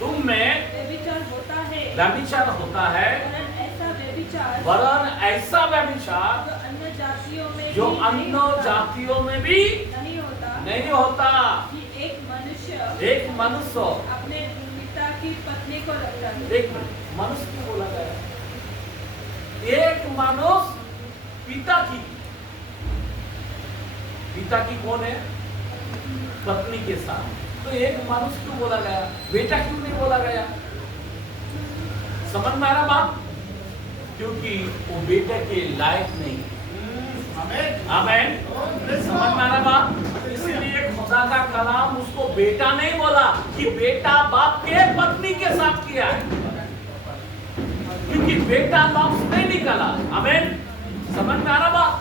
तुम में व्यभिचार होता है, व्यभिचार होता है, वरन ऐसा व्यभिचार जो अन्य जातियों में जो भी नहीं अन्य होता, जातियों में भी नहीं होता कि एक मनुष्य अपने पिता की पत्नी को रखता है। एक मनुष्य क्यों बोला गया? एक मनुष्य पिता की कौन है? पत्नी के साथ। तो एक मनुष्य क्यों बोला गया? बेटा क्यों नहीं बोला गया? समझ में आ रहा बात? क्योंकि वो बेटे के लायक नहीं। आमेन। समझ में आ रहा बात? इसलिए खुदा का कलाम उसको बेटा नहीं बोला कि बेटा बाप के पत्नी के साथ किया है, क्योंकि बेटा लफ्ज नहीं निकला। आमेन। समझ में आ रहा बात?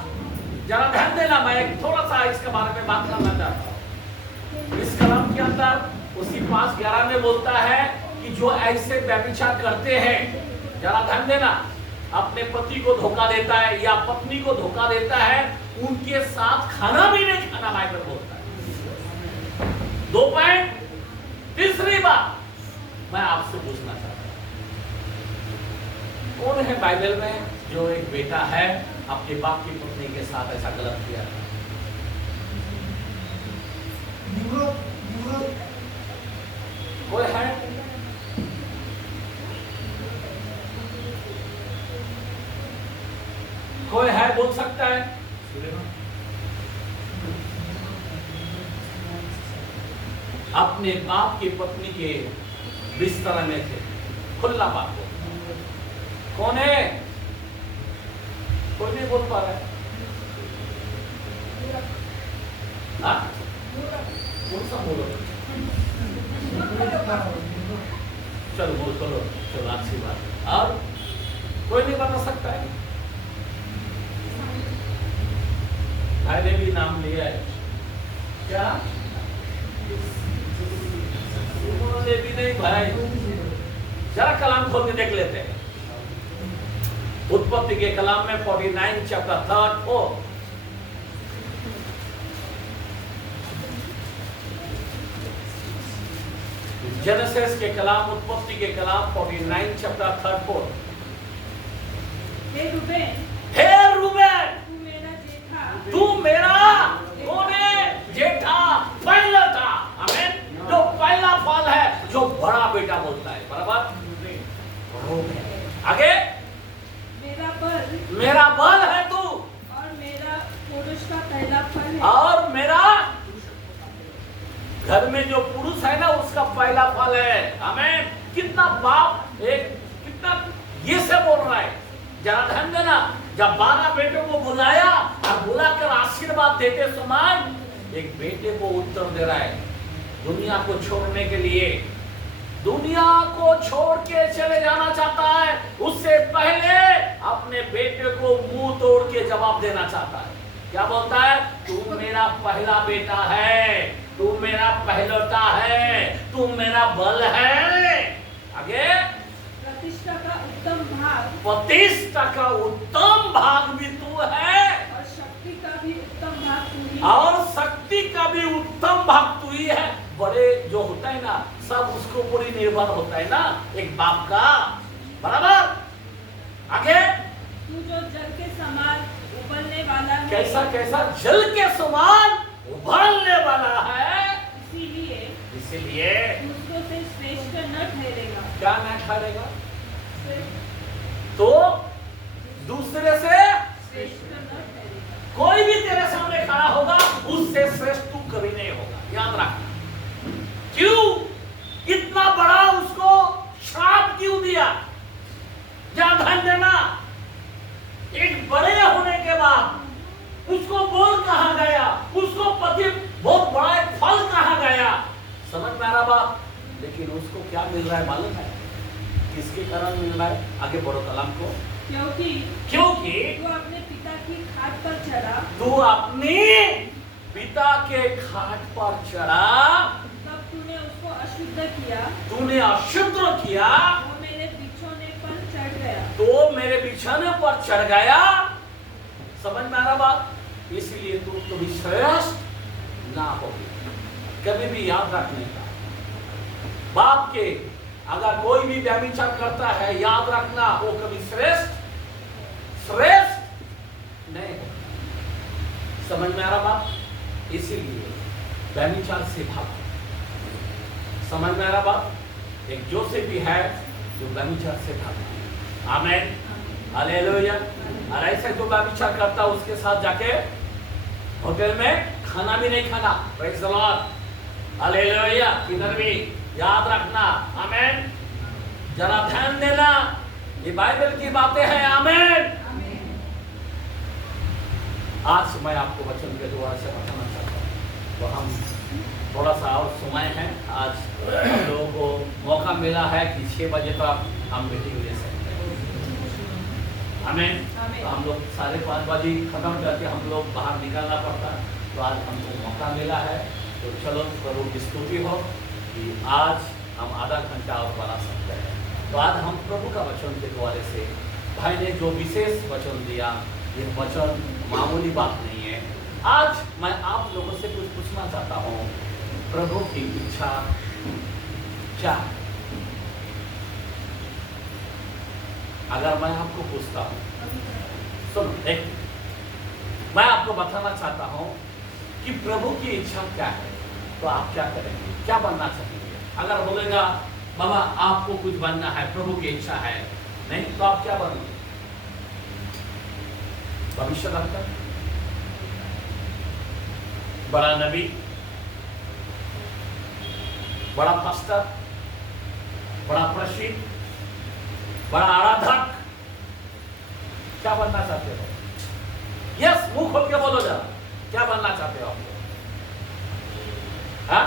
जरा ध्यान देना, मैं थोड़ा सा इसके बारे में बात करना चाहता हूँ। इस कलाम के अंदर उसी 5:11 में बोलता है कि जो ऐसे व्यभिचार करते हैं, जरा ध्यान देना, अपने पति को धोखा देता है या पत्नी को धोखा देता है, उनके साथ खाना भी नहीं खाना, बाइबल बोलता है। 2 पॉइंट। तीसरी बात मैं आपसे पूछना चाहता हूं, कौन है बाइबल में जो एक बेटा है अपने बाप की पत्नी के साथ ऐसा गलत किया? कोई है? कोई है बोल सकता है? अपने बाप की पत्नी के बिस्तर में थे, खुला बात हो। कौन है? कोई नहीं बोल पा रहा है। हाँ? कौन सा बोलो? चलो बोल करो, चलो अच्छी बात। और कोई नहीं बता सकता है? भाई ने भी नाम लिया है क्या? उन्होंने भी नहीं भाई। जरा कलाम खोल के देख लेते हैं। उत्पत्ति के कलाम में 49 चैप्टर 3 जेनेसिस के कलाम, उत्पत्ति के कलाम 49 चैप्टर 3 हे रूबेन, तू मेरा कौन है? जेठा, पहला था। आमीन। जो पहला फल है, जो बड़ा बेटा बोलता है, बराबर। आगे, मेरा बल है तू, और मेरा पुरुष का पहला फल है, और मेरा घर में जो पुरुष है ना, उसका पहला फल है। आमीन। कितना बाप एक कितना ये से बोल रहा है, जरा ध्यान देना। जब 12 बेटों को बुलाया और बुलाकर आशीर्वाद देते समय एक बेटे को उत्तर दे रहा है, दुनिया को छोड़ने के लिए, दुनिया को छोड़ के चले जाना चाहता है, उससे पहले अपने बेटे को मुंह तोड़ के जवाब देना चाहता है। क्या बोलता है? तू मेरा पहला बेटा है, तू मेरा पहलौठा है, तू मेरा बल है। आगे, प्रतिष्ठा का उत्तम भाग, प्रतिष्ठा का उत्तम भाग भी तू है, और शक्ति का भी उत्तम भाग तू ही, और शक्ति का भी उत्तम भाग तू ही है। बड़े जो होता है ना, सब उसको पूरी निर्भर होता है ना, एक बाप का, बराबर। आगे, तू जो जल के समान उबलने वाला है, कैसा कैसा जल के समान उबलने वाला है, इसीलिए दूसरों से श्रेष्ठ न ठहरेगा। क्या न ठहरेगा? तो दूसरे से श्रेष्ठ न ठहरेगा। कोई भी तेरे सामने खड़ा होगा, उससे श्रेष्ठ तू कभी नहीं होगा, याद रखना। क्यों? इतना बड़ा उसको श्राप क्यों दिया? ध्यान देना। एक बड़े होने के बाद उसको बोल कहा गया, उसको पति बहुत बड़ा एक फल कहा गया। समझ में आ रहा बात? लेकिन उसको क्या मिल रहा है मालूम है? किसके कारण मिल रहा है? आगे बढ़ो कलाम को। क्योंकि तू अपने पिता की खाट पर चढ़ा, तू अपने पिता के खाट पर चढ़ा, तब तूने उसको अशुद्ध किया, तूने अशुद्ध किया, वो मेरे बिछौने पर चढ़ गया, तो मेरे बिछौने पर चढ़ गया। समझ में आ रहा बात? इसलिए तू कभी श्रेष्ठ ना हो, कभी भी याद रखने का। बाप के अगर कोई भी व्यभिचार करता है, याद रखना वो कभी श्रेष्ठ नहीं है। समझ में आ रहा बात? इसीलिए व्यभिचार से भागो। समझ में आ रहा बात? एक जोसेफ भी है जो व्यभिचार से भागा। आमीन, हालेलुया। और ऐसे जो व्यभिचार करता है उसके साथ जाके होटल में खाना भी नहीं खाना। Praise the Lord, hallelujah. इधर भी याद रखना। आमीन। जरा ध्यान देना, ये बाइबल की बातें हैं। आमीन। आज मैं आपको वचन के द्वारा से बताना चाहता हूँ। तो हम थोड़ा सा और समय है। आज हम लोगों को मौका मिला है कि 6 बजे तक हम मीटिंग ले सकते हैं। आमीन। तो हम लोग 5:30 बजे खत्म करके हम लोग बाहर निकलना पड़ता है। तो आज हमको मौका मिला है। तो चलो प्रभु की स्तुति हो कि आज हम आधा घंटा और बढ़ा सकते हैं। तो आज हम प्रभु का वचन के द्वारे से भाई ने जो विशेष वचन दिया, ये वचन मामूली बात नहीं है। आज मैं आप लोगों से कुछ पूछना चाहता हूँ, प्रभु की इच्छा क्या है? अगर मैं आपको पूछता हूँ, सुनो, एक मैं आपको बताना चाहता हूँ कि प्रभु की इच्छा क्या है, तो आप क्या करेंगे? क्या बनना चाहेंगे? अगर बोलेगा बाबा आपको कुछ बनना है, प्रभु की इच्छा है, नहीं तो आप क्या बनोगे? भविष्यवक्ता, बड़ा नबी, बड़ा पास्टर, बड़ा प्रसिद्ध, बड़ा आराधक, क्या बनना चाहते हो? यस, मुंह खोल के बोलो जरा, क्या बनना चाहते हो आप? हाँ?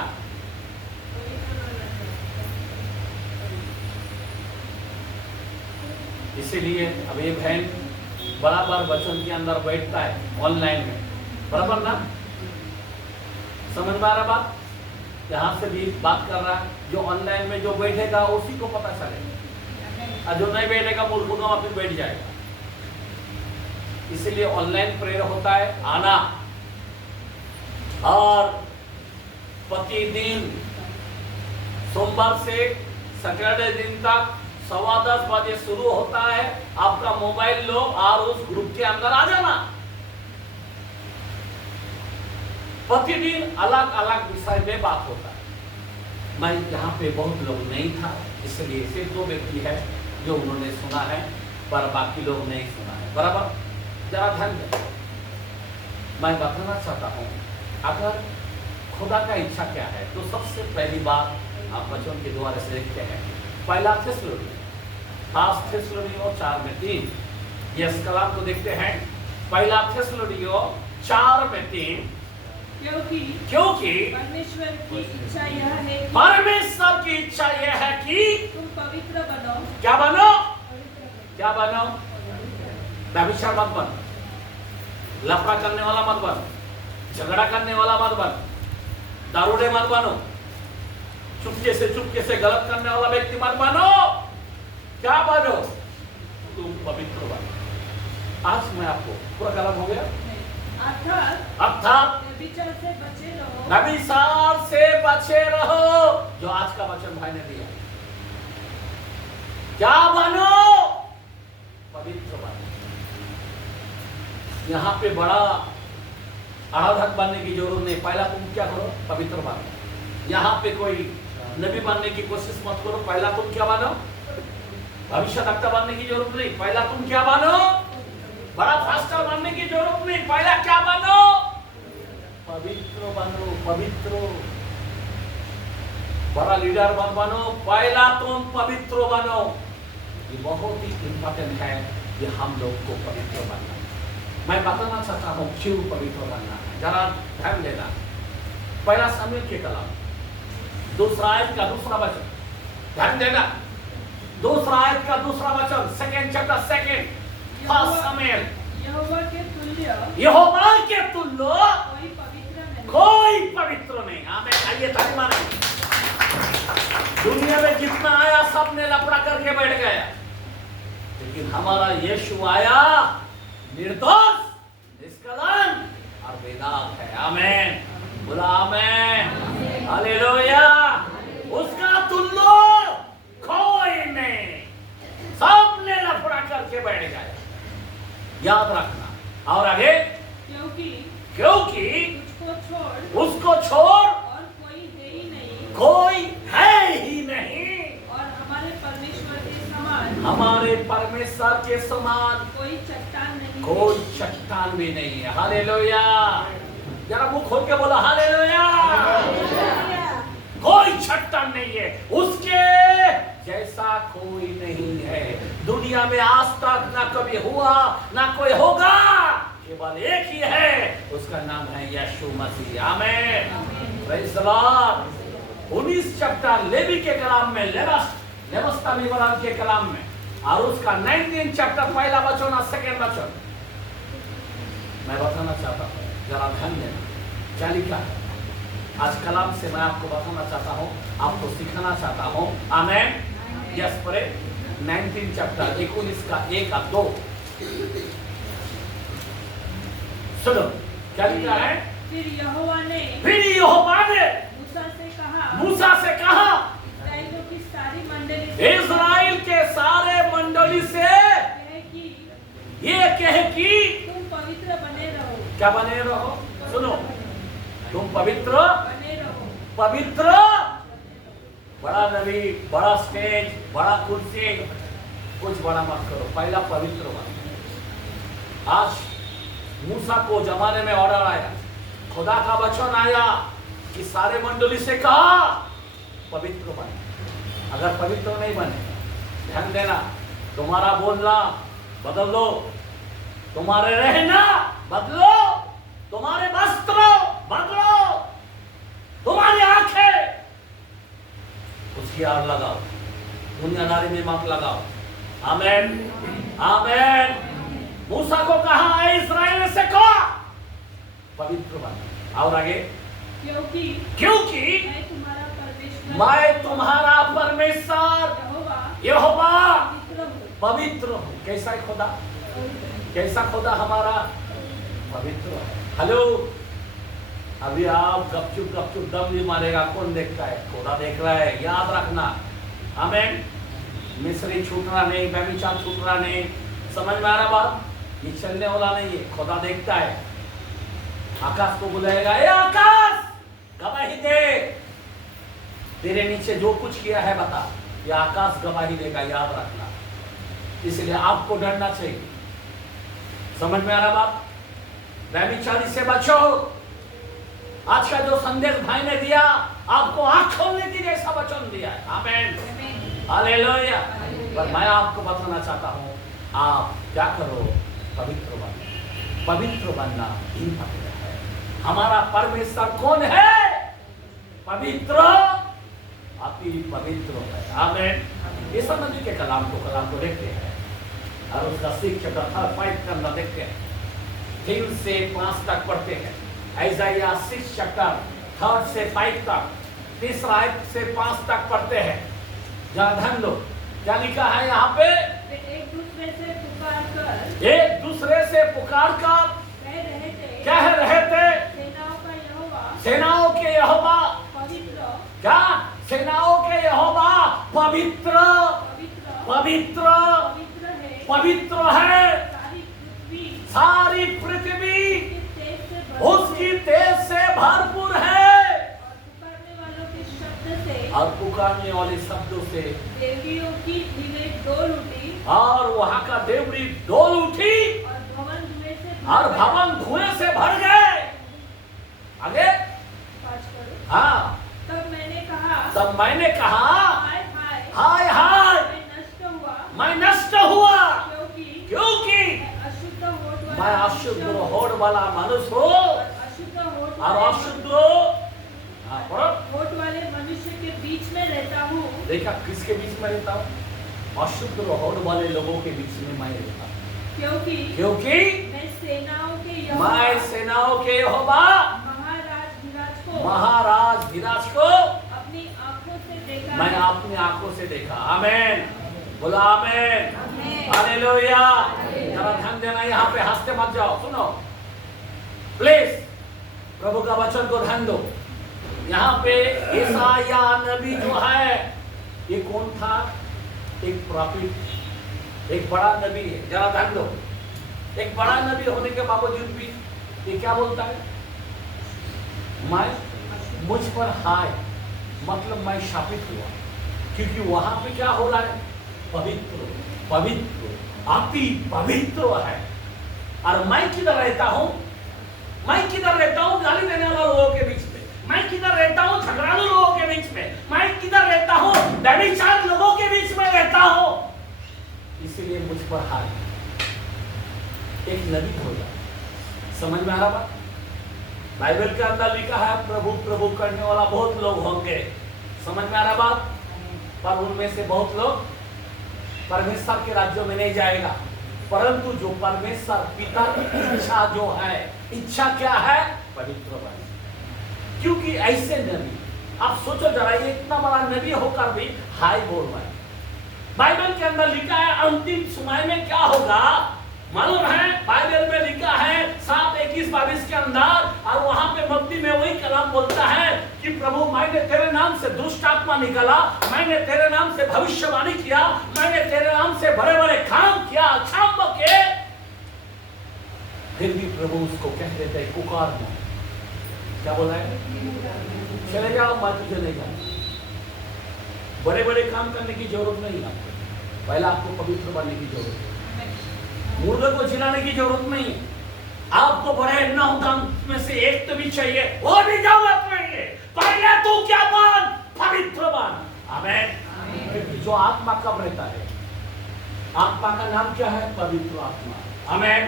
इसीलिए अब ये बहन बराबर वचन के अंदर बैठता है ऑनलाइन में, बराबर ना? समझ में आ रहा बात? यहाँ से भी बात कर रहा है, जो ऑनलाइन में जो बैठेगा उसी को पता चलेगा, और जो नहीं बैठेगा मूर्खों में फिर बैठ जाएगा। इसीलिए ऑनलाइन प्रेयर होता है, आना, और प्रतिदिन सोमवार से सैटरडे दिन तक 10:15 बजे शुरू होता है। आपका मोबाइल लो और उस ग्रुप के अंदर आ जाना। प्रतिदिन अलग अलग विषय में बात होता है। मैं यहाँ पे बहुत लोग नहीं था, इसलिए सिर्फ 2 व्यक्ति है जो उन्होंने सुना है, पर बाकी लोग नहीं सुना है। बराबर? जरा ध्यान दें। मैं बताना चाहता हूँ, अगर खुदा का इच्छा क्या है, तो सबसे पहली बात आप वचन के द्वारा से देखते हैं, पहला थिस्सलुनीय 4:3, यस कलाम को देखते हैं। पहला थिस्सलुनीय 4:3, क्योंकि परमेश्वर की इच्छा यह है कि तुम पवित्र बनो। क्या बनो? क्या बनो? व्यभिचार मत बनो, लफड़ा करने वाला मत बनो, झगड़ा करने वाला मत बनो, दारूडे मत बनो, चुपके से गलत करने वाला व्यक्ति मत बनो। क्या बनो? तुम पवित्र बनो। आज मैं आपको पूरा कलम हो गया, अर्थात व्यभिचार से बचे रहो, जो आज का वचन भाई ने दिया। क्या बनो? पवित्र बनो। यहाँ पे बड़ा आराधक बनने की जरूरत नहीं, पहला तुम क्या करो? पवित्र बनो। यहाँ पे कोई नबी बनने की कोशिश मत करो, पहला तुम क्या बनो? भविष्यवक्ता बनने की जरूरत नहीं, पहला तुम क्या बनो? बड़ा फास्टर बनने की जरूरत नहीं, पहला क्या बनो? पवित्र बनो। पवित्र, बड़ा लीडर मत बनो, पहला तुम पवित्र बनो। ये बहुत ही इंपॉर्टेंट है कि हम लोग को पवित्र बनना। मैं बताना चाहता हूँ क्यों पवित्र बनना है, जरा ध्यान देना। पहला शमूएल की कलाम 2 आयत का 2 वचन, ध्यान देना। 2 आयत का 2 वचन, 2 चैप्टर 2 फर्स्ट शमूएल। यहोवा के तुल्य कोई पवित्र नहीं। आमीन। आइए ताली मारें। दुनिया में जितना आया सब ने लफड़ा करके बैठ गया, लेकिन हमारा यीशु आया निर्दोष, निष्कलंक और बेदाग है। आमीन। बोला आमीन, हालेलुया। उसका तुल्य याद रखना। और आगे, क्योंकि उसको छोड़ और कोई है ही नहीं, कोई है ही नहीं, और हमारे परमेश्वर के समान कोई चट्टान भी नहीं है। हालेलुया। जरा मुंह खोल के बोला हालेलुया। कोई चट्टान नहीं है, उसके जैसा कोई नहीं है। दुनिया में आज तक ना कभी हुआ ना कोई होगा, केवल एक ही है, उसका नाम है यीशु मसीह। आमीन। Praise the Lord. 19 chapter Levi के कलाम में, व्यवस्था विवरण के कलाम में, और उसका 19 चैप्टर पहला वचन और सेकंड वचन मैं बताना चाहता हूँ, जरा ध्यान देना क्या लिखा है। आज कलाम से मैं आपको बताना चाहता हूँ, आपको सिखाना चाहता हूँ। आमीन। यस परे 19 चैप्टर 19 का 1 और 2 सुनो क्या लिखा है। फिर यहोवा ने मूसा से कहा इस्राएल इस्राएल की सारी मंडली के सारे मंडली से ये कहे कि तुम पवित्र बने रहो। क्या बने रहो? सुनो, तुम पवित्र बने रहो। पवित्र। बड़ा नबी, बड़ा स्टेज, बड़ा कुर्सी, कुछ बड़ा मत करो, पहला पवित्र बनो। आज मूसा को जमाने में ऑर्डर आया, खुदा का वचन आया कि सारे मंडली से कहा पवित्र बने। अगर पवित्र नहीं बने, ध्यान देना, तुम्हारा बोलना बदल दो, तुम्हारे रहना बदलो, तुम्हारे वस्त्र बदलो, तुम्हारी आंखें उसकी आड़ लगाओ, दुनियादारी में मत लगाओ। आमीन। आमीन। मूसा को कहा इस्राएल से कहा पवित्र बन। और आगे, क्योंकि मैं तुम्हारा परमेश्वर यहोवा पवित्र हूँ। कैसा है खुदा? कैसा खुदा हमारा? पवित्र है। हेलो, अभी आप गपचुप दम भी मारेगा, कौन देखता है? खुदा देख रहा है, याद रखना। आमीन। मिस्री छूटना नहीं, व्यभिचार छूटना नहीं। समझ में आ रहा बात? ये चलने वाला नहीं है, खुदा देखता है। आकाश को बुलाएगा, ए आकाश गवाही दे, तेरे नीचे जो कुछ किया है बता। ये आकाश गवाही देगा, याद रखना। इसलिए आपको डरना चाहिए। समझ में आ रहा बात? व्यभिचारी से बचो। आज का जो संदेश भाई ने दिया, आपको आंख खोलने की जैसा वचन दिया है। आमीन। हालेलुया। पर मैं आपको बताना चाहता हूँ, आप क्या करो? पवित्र बनो। पवित्र बनना ही पवित्र है। हमारा परमेश्वर कौन है? पवित्र, अति पवित्र है। आमीन। इस नबी के कलाम को देखते हैं और उसका 6 चैप्टर 5 करना देखते हैं, 3 से 5 तक पढ़ते हैं। ऐसाया 6 चैप्टर 3 से 5 तक, 3 आयत से 5 तक पढ़ते हैं। जरा ध्यान दो क्या लिखा है यहाँ पे। एक दूसरे से पुकार कर कह रहे थे सेनाओं के यहोवा पवित्र। क्या? सेनाओं के यहोवा पवित्र पवित्र पवित्र है। सारी पृथ्वी उसकी तेज से भरपूर है। और पुकारने वाले शब्दों से देवियों की दीवें डोल उठी, और वहाँ का देवड़ी डोल उठी, और भवन धुएं से भर गए। आगे हाँ, तब मैंने कहा हाय हाय मैं नष्ट हुआ, क्योंकि मैं अशुद्ध होठ वाला मनुष्य हूँ। और अशुद्ध होठ वाले मनुष्य के बीच में रहता हूँ। देखा किसके बीच में रहता हूँ? अशुद्ध होठ वाले लोगों के बीच में मैं रहता हूँ। क्योंकि मैं सेनाओं के यहोवा महाराज धीराज को अपनी आंखों से देखा। मैं अपनी आंखों से देखा। आमीन। बोला आमीन। हालेलुया। जरा ध्यान देना, यहाँ पे हंसते मत जाओ। सुनो प्लीज, प्रभु का वचन को ध्यान दो। यहाँ पे यशायाह नबी जो है, ये कौन था? एक प्रॉफिट, एक बड़ा नबी है। जरा ध्यान दो। एक बड़ा नबी होने के बावजूद भी ये क्या बोलता है? मैं मुझ पर हाय, मतलब मैं शापित हुआ, क्योंकि वहां पे क्या हो रहा है? पवित्र पवित्र अति पवित्र है। और मैं किधर रहता हूं? मैं किधर रहता हूं? गाली देने वाले लोगों के बीच में। मैं किधर रहता हूं? झगड़ालू लोगों के बीच में। मैं किधर रहता हूं? व्यभिचार लोगों के बीच में रहता हूं। इसलिए मुझ पर हाय। एक नबी होगा, समझ में आ रहा बात? बाइबल के अंदर लिखा है प्रभु प्रभु करने वाला बहुत लोग होंगे, समझ में आ रहा बात? पर उनमें से बहुत लोग परमेश्वर के राज्यों में नहीं जाएगा। परंतु जो परमेश्वर पिता की इच्छा जो है, इच्छा क्या है? पवित्र बने। क्योंकि ऐसे नबी, आप सोचो जरा, ये इतना बड़ा नबी होकर भी हाय बोल रहा है। बाइबल के अंदर लिखा है अंतिम समय में क्या होगा मालूम है? बाइबल में लिखा है 7:21-22 के अंदर, और वहां पे मत्ती में वही कलाम बोलता है कि प्रभु मैंने तेरे नाम से दुष्ट आत्मा निकाला, मैंने तेरे नाम से भविष्यवाणी किया, मैंने तेरे नाम से बड़े बड़े काम किया, काम के फिर भी प्रभु उसको कह देते हैं पुकारना। क्या बोला है? चले जाओ, मैं तुझे नहीं जाना। बड़े बड़े काम करने की जरूरत नहीं आपको, पहले आपको पवित्र बनने की जरूरत है। मुर्दे को जिलाने की जरूरत नहीं है। आपको बड़े 9 काम में से एक तो भी चाहिए, वो भी जरूरत नहीं है। पहले तू क्या बन? पवित्र बन। आमीन। जो आत्मा कब रहता है? आत्मा का नाम क्या है? पवित्र आत्मा। आमीन।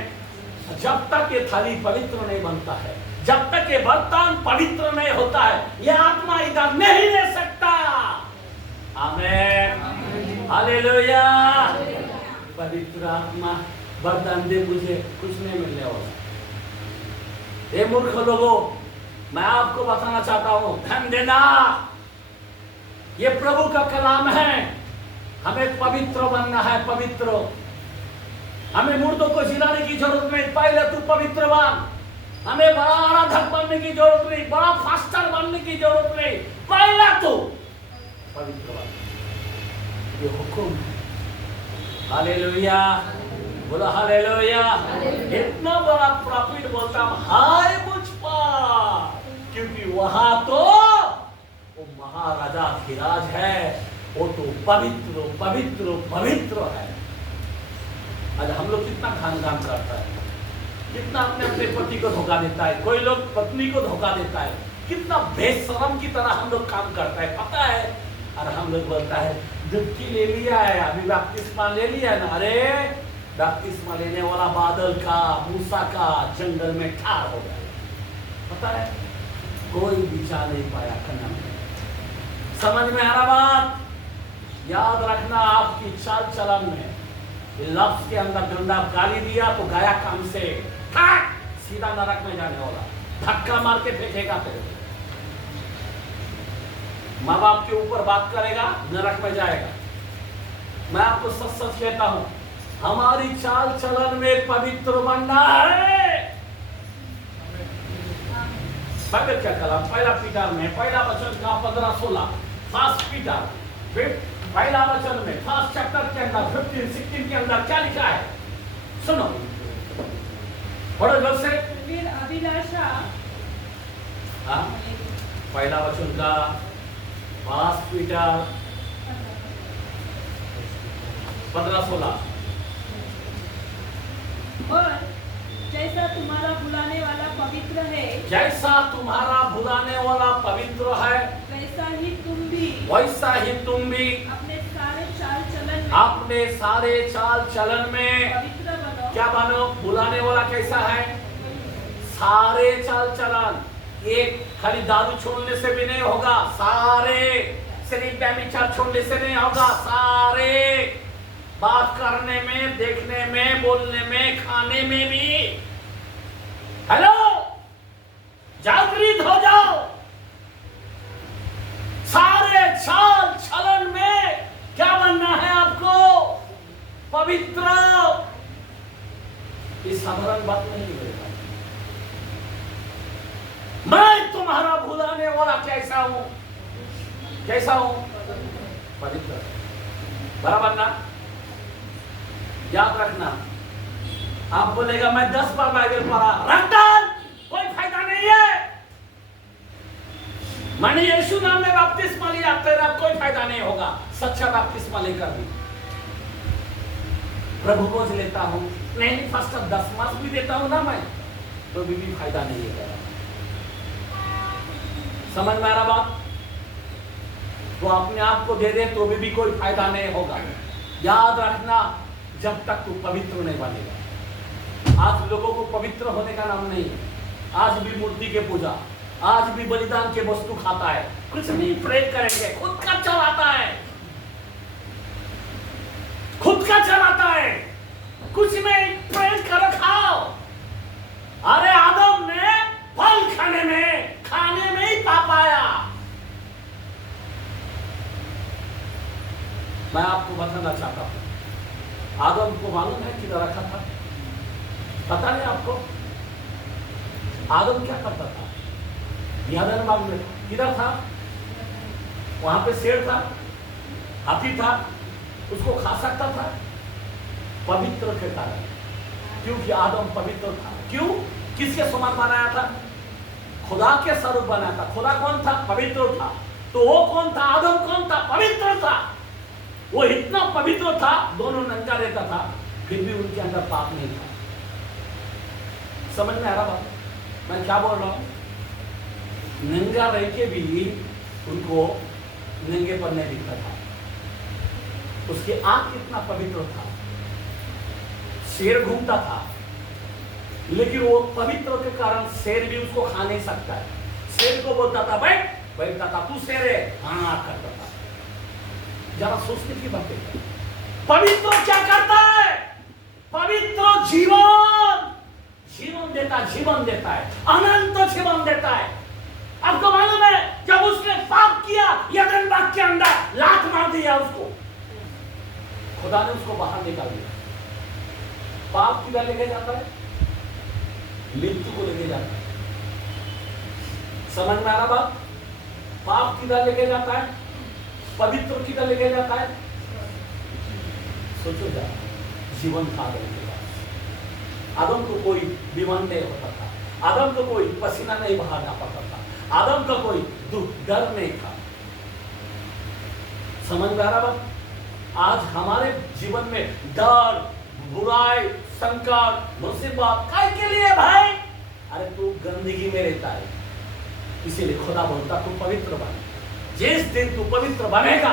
जब तक ये थाली पवित्र नहीं बनता है, जब तक ये बर्तन पवित्र नहीं होता है, ये आत्मा इधर नहीं ले सकता। आमीन। हालेलुया। पवित्र आत्मा वरदान दे, मुझे कुछ नहीं मिलने वाला। ये मूर्ख लोगों, मैं आपको बताना चाहता हूं, ध्यान देना, ये प्रभु का कलाम है। हमें पवित्र बनना है, पवित्र। हमें मुर्दों को जिलाने की जरूरत नहीं, पहले तू पवित्र बन। हमें बड़ा आराधक बनने की जरूरत नहीं, बड़ा फास्टर बनने की जरूरत नहीं, पहले तू पवित्र बन। ये हुक्म है। हालेलुया, बोला हालेलुया। इतना बड़ा प्रॉफिट बोलता हाय मुझ पर, क्योंकि वहां तो वो महाराजा धीराज है, वो तो पवित्र पवित्र पवित्र है। आज हम लोग कितना खान करता है, कितना अपने अपने पति को धोखा देता है, कोई लोग पत्नी को धोखा देता है, कितना बेशरम की तरह हम लोग काम करता है, पता है? और हम लोग बोलता है डुबकी ले लिया है, अभी बपतिस्मा ले लिया ना। अरे बपतिस्मा लेने वाला बादल का, मूसा का जंगल में ठार हो गया, पता है? कोई बिछा नहीं पाया कन्या में। समझ में आ रहा बात? याद रखना, आपकी चाल चलन में लफ्ज के अंदर गंदा गाली दिया तो गया काम से सीधा नरक में जाने वाला, धक्का मार के फेंकेगा तेरे। माँ बाप के ऊपर बात करेगा, नरक में जाएगा। मैं आपको सच सच कहता हूं, हमारी चाल चलन में पवित्र बनना है। बाइबल क्या कलाम पहला पीटर में, पहला वचन का 15-16, फर्स्ट पीटर पहला वचन में, फर्स्ट चैप्टर के अंदर 15-16 के अंदर क्या लिखा है? सुनो, पढ़ो जोर से। फिर अभिलाषा, हाँ, पहला वचन का फर्स्ट पीटर 15-16। और जैसा तुम्हारा बुलाने वाला पवित्र है, जैसा तुम्हारा बुलाने वाला पवित्र है, वैसा ही तुम भी अपने सारे चाल चलन में पवित्र बनो। क्या बनो? बुलाने वाला कैसा है? सारे चाल चलन। एक खाली दारू छोड़ने से भी नहीं होगा, सारे, सिर्फ व्यभिचार छोड़ने से नहीं होगा, सारे, बात करने में, देखने में, बोलने में, खाने में भी। हेलो, जागृत हो जाओ। सारे चाल चलन में क्या बनना है आपको? पवित्र। ये साधारण बात नहीं है। मैं तुम्हारा भुलाने वाला कैसा हूं? कैसा हूं? पवित्र। बराबर ना? याद रखना, आप बोलेगा मैं 10 बार बाइबल पढ़ा, रख डाल, कोई फायदा नहीं है। मैंने यीशु नाम में बपतिस्मा लिया, तेरा कोई फायदा नहीं होगा। सच्चा बपतिस्मा लेकर भी प्रभु बोझ लेता हूं, नहीं फर्स्ट 10 मास भी देता हूं ना मैं, तो भी फायदा नहीं है तेरा। समझ में आ रहा बात? तो अपने आप को दे दे तो भी कोई फायदा नहीं होगा। याद रखना, जब तक तू पवित्र नहीं बनेगा। आज लोगों को पवित्र होने का नाम नहीं है। आज भी मूर्ति के पूजा, आज भी बलिदान के वस्तु खाता है, कुछ नहीं प्रे करेंगे, खुद का चलाता है, खुद का चलाता है, कुछ नहीं प्रे करो खाओ। अरे आदम ने फल खाने में ही पाप आया। मैं आपको बताना चाहता हूं, आदम को मालूम है किधर रखा था? पता नहीं आपको? आदम क्या करता था? यादन बाग में किधर था? वहां पे शेर था, हाथी था, उसको खा सकता था? पवित्र के कारण, क्योंकि आदम पवित्र था। क्यों? किसके समान बनाया था? खुदा के स्वरूप बनाया था। खुदा कौन था? पवित्र था। तो वो कौन था? आदम कौन था? पवित्र था। वो इतना पवित्र था, दोनों नंगा रहता था, फिर भी उनके अंदर पाप नहीं था। समझ में आ रहा बात? मैं क्या बोल रहा हूं? नंगा रह के भी उनको नंगे पर नहीं दिखता था। उसकी आंख कितना पवित्र था। शेर घूमता था, लेकिन वो पवित्र के कारण शेर भी उसको खा नहीं सकता है। शेर को बोलता था बैठ, बैठता था, तू शेर है, हाँ करता था। जरा सोचने की बात है, पवित्र क्या करता है? पवित्र जीवन देता, जीवन देता है, अनंत जीवन देता है। आपको मालूम है, जब उसने पाप किया, यदन बाग के अंदर लात मार दिया उसको, खुदा ने उसको बाहर निकाल दिया। पाप किधर लेके जाता है? मृत्यु को लेके जाता है। समझ में आ रहा बात? पाप किधर लेके जाता है? पवित्र किधर लेके जाता है? सोचो जरा, जीवन था आदम के पास। आदम को कोई बीमार नहीं होता था, आदम को कोई पसीना नहीं बहाना पड़ता था, आदम का कोई दुख डर नहीं था। समझ में आ रहा बात? आज हमारे जीवन में डर, बुराई, संकट, मुसीबत काय के लिए भाई? अरे तू गंदगी में रहता है, इसीलिए खुदा बोलता तू पवित्र बन। जिस दिन तू पवित्र बनेगा,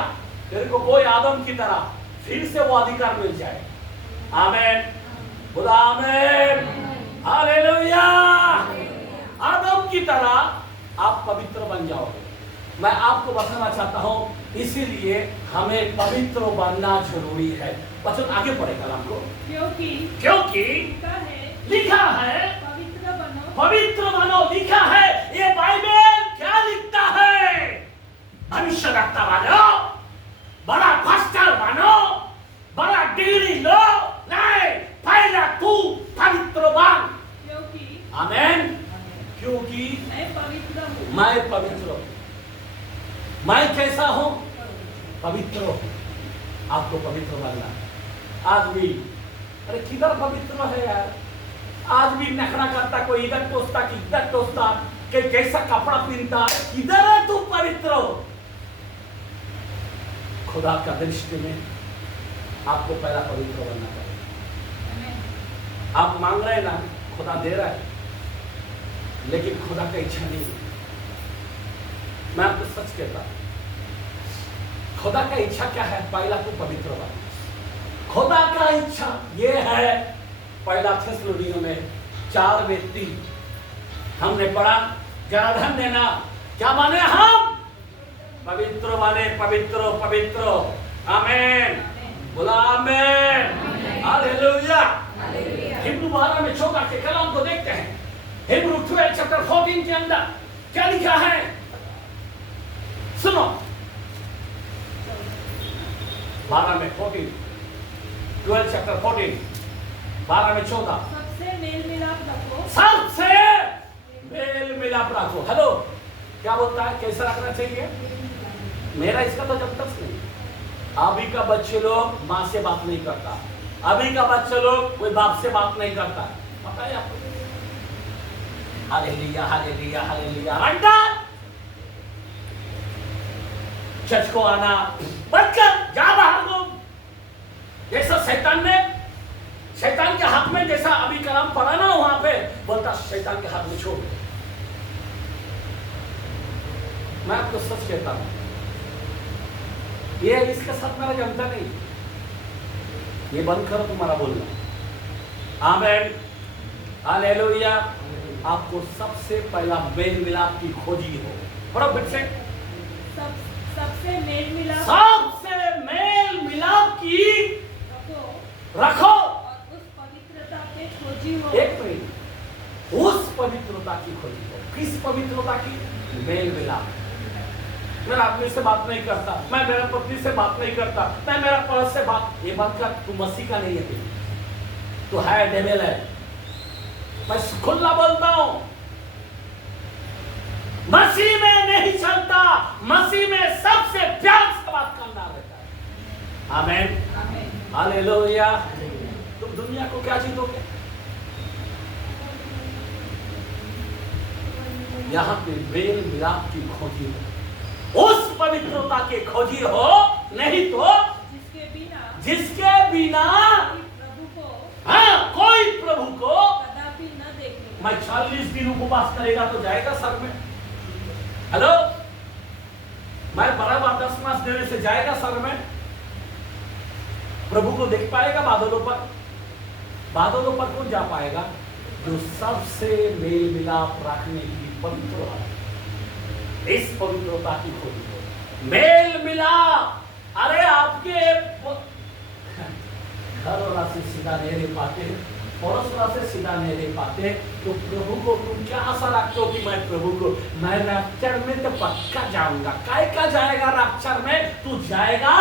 तेरे को कोई आदम की तरह फिर से वो अधिकार मिल जाए। आमीन, खुदा आमीन, हालेलुया। आदम की तरह आप पवित्र बन जाओगे। मैं आपको बताना चाहता हूं, इसीलिए हमें पवित्र बनना जरूरी है। वचन आगे पढ़ेगा हमको, क्योंकि लिखा है पवित्र बनो, लिखा है। ये बाइबल क्या लिखता है? भविष्य वक्ता बनो, बड़ा पास्टर बनो, बड़ा डिग्री लो, नहीं, पहला तू पवित्र बन। आमीन। क्योंकि मैं पवित्र हूं। मैं कैसा हूं? पवित्र हूं। आपको पवित्र बनना। आज भी अरे किधर पवित्र है यार? आज भी नखरा करता, कोई इधर टोसता कि इधर टोसता, कि कैसा कपड़ा पहनता, किधर है तू पवित्र हो? खुदा का दृष्टि में आपको पहला पवित्र बनना पड़ेगा। आप मांग रहे हैं ना, खुदा दे रहा है, लेकिन खुदा का इच्छा नहीं है। मैं आपको सच कहता हूं, खुदा का इच्छा क्या है? पहला तू पवित्र बन। खुदा का इच्छा ये है, पहला थिस्सलुनीकियों में 4:3 हमने पढ़ा, जरा ध्यान देना, क्या माने हम? पवित्र माने, पवित्र पवित्र। आमीन, बोला आमीन, हालेलुया। हिब्रू 12 में 14 के कलाम को देखते हैं। हिब्रू 12 चैप्टर 14 के अंदर क्या लिखा है? सुनो, 12 में 14, 12 चैप्टर 14, 12 में 14। सबसे मेल मिलाप रखो, सबसे मेल मिलाप रखो। हेलो, क्या बोलता है? कैसा रखना चाहिए? मेरा इसका तो जब तक नहीं। अभी का बच्चे लोग माँ से बात नहीं करता, अभी का बच्चा लोग कोई बाप से बात नहीं करता, पता है आपको? Hallelujah hallelujah hallelujah. घंटा चर्च को आना बंद कर, जा बाहर घूम। जैसा शैतान के हाथ में, जैसा अभी कलाम पढ़ा ना वहां पे, बोलता शैतान के हाथ में छोड़। मैं आपको सच कहता हूं, ये इसके साथ मेरा जमता नहीं। ये बंद करो तुम्हारा बोलना। Amen hallelujah. आपको सबसे पहला मेल मिलाप की खोजी हो, पढ़ो फिर से। सबसे मेल मिलाप की रखो और उस पवित्रता पे खोजी हो। एक मिनट, उस पवित्रता की खोजी हो। किस पवित्रता की? मेल मिलाप। मैं आदमी से बात नहीं करता, मैं मेरा पत्नी से बात नहीं करता, मैं मेरा पड़ोस से बात, ये बात कर, तू मसीह का नहीं है, तू है डेविल है। मैं खुला बोलता हूं, मसीह में नहीं चलता, मसीह में सबसे प्यार से बात करना रहता है। Amen hallelujah. तुम दुनिया को क्या जीतोगे? यहां पे मेल मिलाप की खोजी हो, उस पवित्रता के खोजी हो, नहीं तो जिसके बिना प्रभु को, हाँ, कोई प्रभु को कदापि न देखेगा। मैं 40 दिन उपवास करेगा तो जाएगा सर में? हेलो, मैं बराबर 10 मास देने से जाएगा सर में? प्रभु को देख पाएगा बादलों पर? बादलों पर कौन जा पाएगा? जो सबसे मेल मिलाप रखने की पवित्र है। इस पवित्रता की खोजी हो, मेल मिलाप। अरे आपके घर वाला से सीधा नहीं रह पाते, पड़ोस वाला से सीधा नहीं रह पाते, तो प्रभु को तुम क्या आशा रखते हो कि मैं प्रभु को, मैं रैप्चर में तो पक्का जाऊंगा। काय का जाएगा रैप्चर में? तू जाएगा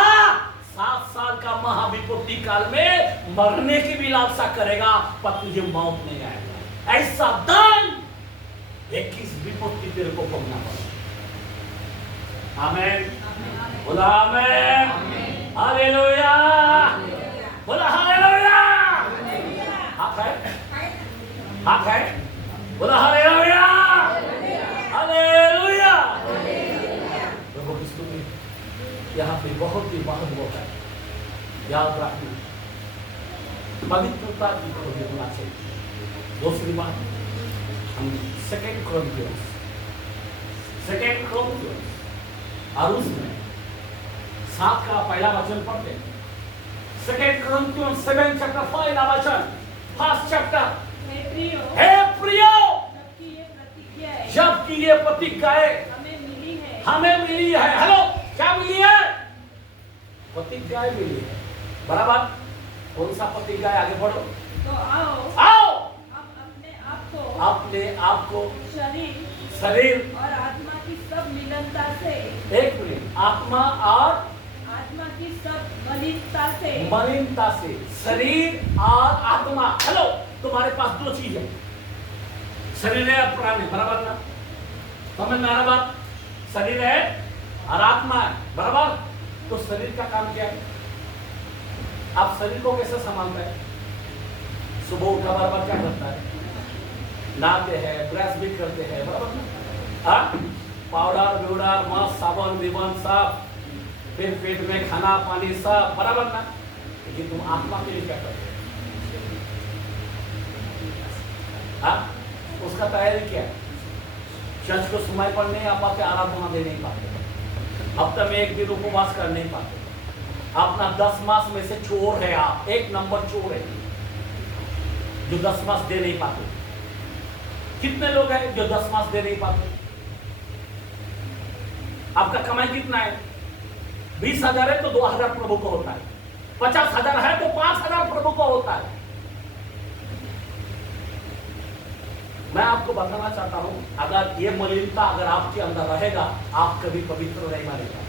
7 साल का महाविपत्ति काल में मरने की भी लालसा करेगा, पर तुझे मौत नहीं आएगा। ऐसा दंड 21 विपत्ति तेरे को भोगना पड़ेगा। आमेन बोला, आमेन हालेलुया बोला, हालेलुया। हाथ है बोला, हालेलुया हालेलुया। प्रभु की स्तुति। यहाँ पे बहुत ही महत्व है, याद रखना, पवित्रता की खोज होना चाहिए। दूसरी बात, हम 2 Corinthians और उसमें 7 का पहला वचन पढ़ते हैं। 2 Corinthians 7 chapter 5 वचन, फर्स्ट चैप्टर। हे प्रियो, जबकि ये प्रतिज्ञाएं हमें मिली है। हेलो, क्या मिली है? प्रतिज्ञाएं मिली है, बराबर। कौन सा प्रतिज्ञा? आगे बढ़ो। तो आओ अपने आप को शरीर और आत्मा की सब मिलनता से, एक मिनट, आत्मा की सब मलिनता से, शरीर और आत्मा। हेलो, तुम्हारे पास 2 चीज है, शरीर है और प्राण है, बराबर ना? समझ में आ रहा बात? शरीर है और आत्मा है, बराबर। तो शरीर का काम क्या है? आप शरीर को कैसे संभालते हैं? सुबह उठा बराबर क्या करता है? नहाते हैं, ब्रश भी करते हैं, बराबर। पाउडर ब्यूडर मास्क साबुन विबन सब, फिर पेट में खाना पानी सब, बराबर ना? लेकिन तुम आत्मा के लिए क्या करते हो? उसका तैयारी क्या है? चर्च को समय पर नहीं आ पाते, आराधना दे नहीं पाते, हफ्ते में 1 दिन उपवास कर नहीं पाते, अपना 10 मास में से चोर है। आप 1 नंबर चोर है जो 10 मास दे नहीं पाते। कितने लोग हैं जो 10 मास दे नहीं पाते? आपका कमाई कितना है? 20,000 है तो 2,000 प्रभु को होता है, 50,000 है तो 5,000 प्रभु को होता है। मैं आपको बताना चाहता हूं, अगर ये मलिनता अगर आपके अंदर रहेगा, आप कभी पवित्र नहीं मानेगा।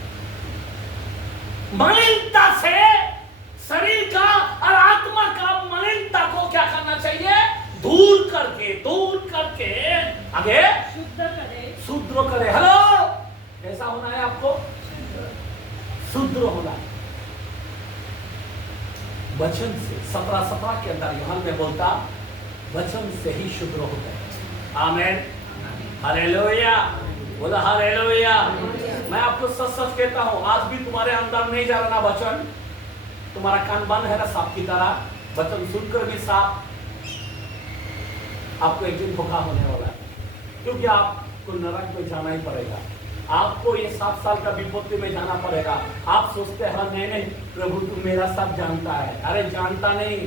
मलिनता से शरीर का और आत्मा का मलिनता को क्या करना चाहिए? दूर करके आगे शुद्ध करे। हेलो, कैसा होना है आपको? शुद्ध होना है। वचन से 17:17 के अंदर यूहन्ना में बोलता वचन से ही शुद्ध होते हैं। आमीन, हालेलुया, बोला हालेलुया। मैं आपको सच सच कहता हूँ, आज भी तुम्हारे अंदर नहीं जा रहा ना वचन, तुम्हारा कान बंद है ना सांप की तरह, वचन सुनकर भी सांप आपको एक दिन धोखा होने वाला है, क्योंकि आपको नरक में जाना ही पड़ेगा। आपको ये 7 साल का विपत्ति में जाना पड़ेगा। आप सोचते हैं नहीं नहीं प्रभु तू मेरा सब जानता है। अरे जानता नहीं,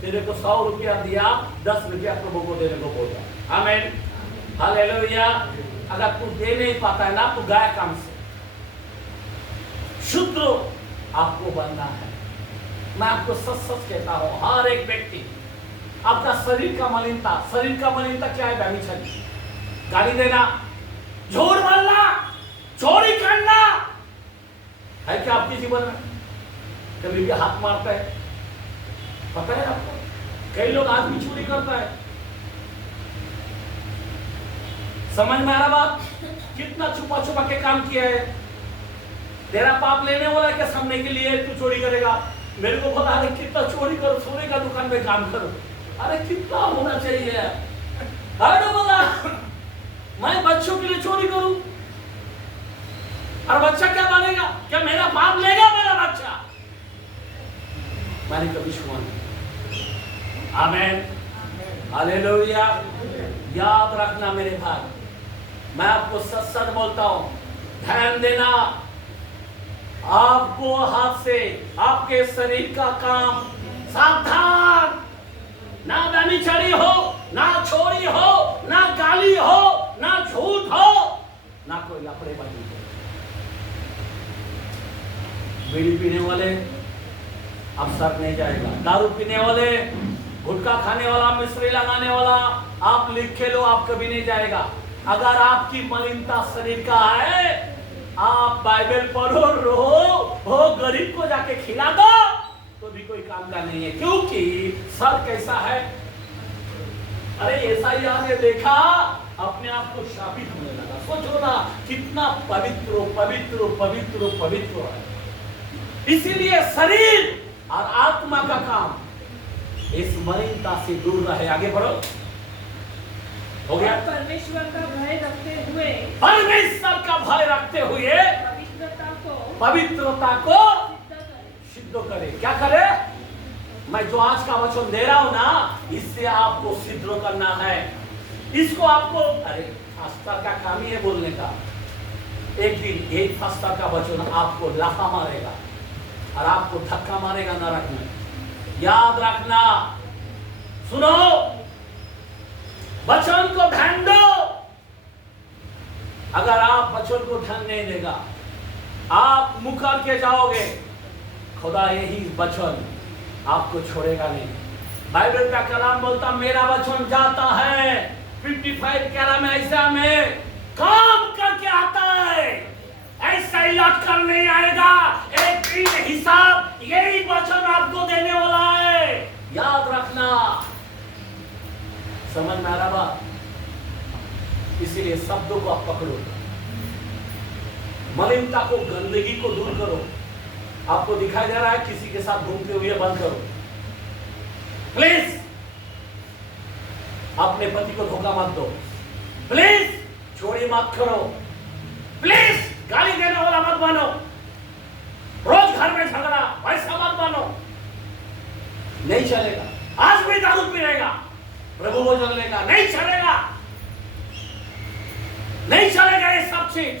तेरे को 100 रुपया दिया, 10 रुपया प्रभु को देने को बोलता। आमीन, हालेलुया। अगर तू दे नहीं पाता है ना, तो गाय काम से शुद्ध आपको बनना है। मैं आपको सच सच कहता हूँ, हर एक व्यक्ति आपका शरीर का मलिनता क्या है? व्यभिचारी, गाली देना, झूठ बोलना, चोरी करना है क्या आपके जीवन में? कभी भी हाथ मारता है, पता है आपको? कई लोग आज भी चोरी करता है। समझ में आ रहा बात? कितना छुपा छुपा के काम किया है। तेरा पाप लेने वाला क्या सामने के लिए तू चोरी करेगा? मेरे को पता है कितना चोरी करो, सोने का दुकान में काम करो। अरे कितना होना चाहिए? अरे बोला मैं बच्चों के लिए चोरी करूं और बच्चा क्या बनेगा? क्या मेरा बाप लेगा मेरा बच्चा? मैंने कभी सुना नहीं। आमीन, हालेलुया। याद रखना मेरे भाई, मैं आपको सच सच बोलता हूं, ध्यान देना। आपको हाथ से आपके शरीर का काम, सावधान, ना व्यभिचारी हो, ना चोरी हो, ना गाली हो, ना झूठ हो, ना कोई लफड़ेबाजी हो। बीड़ी पीने वाले अब सर नहीं जाएगा, दारू पीने वाले, गुटखा खाने वाला, मिश्री लगाने वाला, आप लिखे लो, आप कभी नहीं जाएगा। अगर आपकी मलिनता शरीर का है, आप बाइबल पढ़ो, रो, गरीब को जाके खिला दो, तो भी कोई काम का नहीं है, क्योंकि सर कैसा है? अरे ऐसा ही आपने देखा, अपने आप को शापित होने लगा। सोचो ना कितना पवित्र पवित्र पवित्र पवित्र है। इसीलिए शरीर और आत्मा का काम इस मलिनता से दूर रहे। आगे बढ़ो, हो गया? परमेश्वर का भय रखते हुए, परमेश्वर का भय रखते हुए पवित्रता को सिद्ध करे। क्या करे? मैं जो आज का वचन दे रहा हूं ना, इससे आपको सिद्ध करना है। इसको आपको, अरे पास्टर का काम ही है बोलने का। एक दिन एक पास्टर का वचन आपको लाफा मारेगा और आपको धक्का मारेगा नरक में। याद रखना, सुनो, वचन को ध्यान दो। अगर आप वचन को ध्यान नहीं देगा, आप मुकर के जाओगे। खुदा यही वचन आपको छोड़ेगा नहीं। बाइबल का कलाम बोलता मेरा वचन जाता है 55 कहरा में ऐसा में काम करके आता है, ऐसा ही लौट कर नहीं आएगा। एक दिन हिसाब यही वचन आपको देने वाला है, याद रखना। समझ में आ रहा बात? इसीलिए शब्दों को आप पकड़ो, मलिनता को, गंदगी को दूर करो। आपको दिखाई दे रहा है किसी के साथ घूमते हुए, बंद करो प्लीज। अपने पति को धोखा मत दो प्लीज, चोरी मत करो प्लीज, गाली देने वाला मत बनो, रोज घर में झगड़ा वैसा मत बनो, नहीं चलेगा। आज भी दारू पीएगा, प्रभु को जलेगा, नहीं चलेगा, नहीं चलेगा ये सब चीज।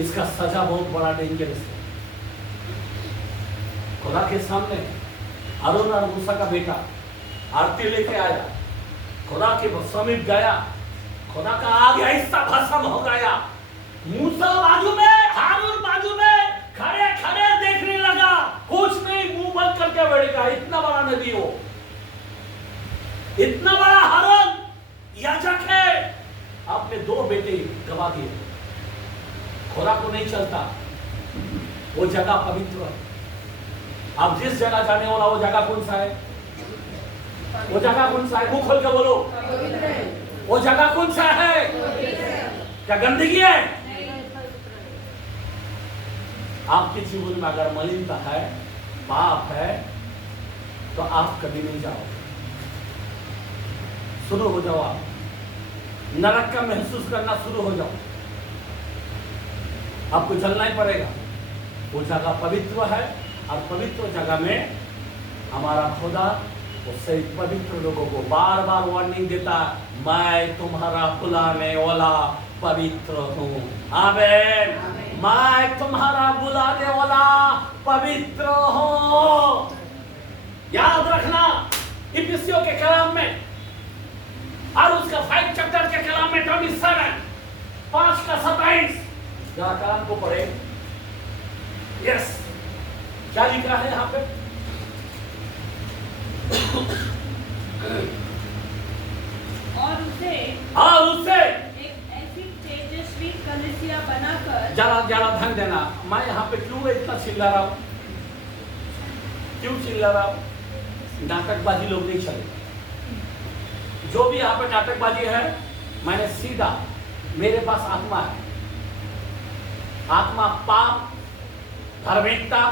इसका सजा बहुत बड़ा डेंजरस है। खुदा के सामने हारून और मूसा का बेटा आरती लेके आया, खुदा के समीप गया, खुदा का आगे हिस्सा भस्म हो गया। मूसा बाजू में, हारून बाजू में, खड़े खड़े देखने लगा, कुछ नहीं, मुंह बंद करके बैठेगा। इतना बड़ा नबी हो, इतना बड़ा हारून याजक है, अपने 2 बेटे गवा दिए। खुदा को नहीं चलता, वो जगह पवित्र है। आप जिस जगह जाने वाला, वो जगह कौन सा है? वो जगह कौन सा है? मुंह खोल के बोलो, वो जगह कौन सा है? क्या गंदगी है? आपके जीवन में अगर मलिनता है, पाप है तो आप कभी नहीं जाओ। शुरू हो जाओ, आप नरक का महसूस करना शुरू हो जाओ। आपको चलना ही पड़ेगा। वो जगह पवित्र है और पवित्र जगह में हमारा खुदा उससे पवित्र लोगों को बार बार वार्निंग देता, मैं तुम्हारा बुलाने वाला पवित्र हूँ। आमीन। मैं तुम्हारा बुलाने वाला पवित्र हूँ। याद रखना इफिसियों के कलाम में और उसका 5 चैप्टर के कलाम में 27 5 का 27 जरा कलाम को पढ़े। यस, क्या लिखा है यहाँ पे? और उसे एक ऐसी तेजस्वी कलीसिया बनाकर। जरा ध्यान देना, मैं यहाँ पे क्यों इतना चिल्ला रहा हूँ? क्यों चिल्ला रहा हूँ? नाटकबाजी लोग नहीं चले। जो भी यहाँ पे नाटकबाजी है, मैंने सीधा, मेरे पास आत्मा है। आत्मा पाप, धार्मिकता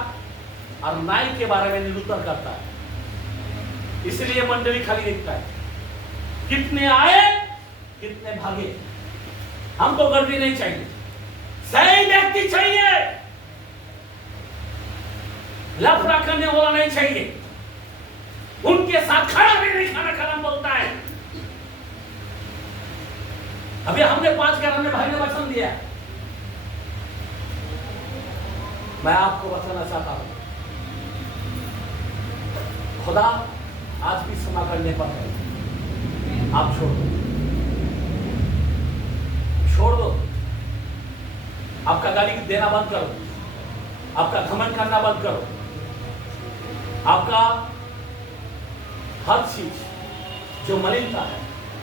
और न्याय के बारे में निरूपण करता है, इसलिए मंडली खाली दिखता है। कितने आए कितने भागे। हमको गर्दी नहीं चाहिए, सही व्यक्ति चाहिए, लफड़ा करने वाला नहीं चाहिए। उनके साथ खड़ा भी नहीं खाना खाना बोलता है। अभी हमने 5 घराने भाई ने वचन दिया। मैं आपको बताना चाहता हूं, खुदा आज भी क्षमा करने पर है। आप छोड़ दो। आपका गाली देना बंद करो, आपका घमंड करना बंद करो, आपका हर चीज जो मलिनता है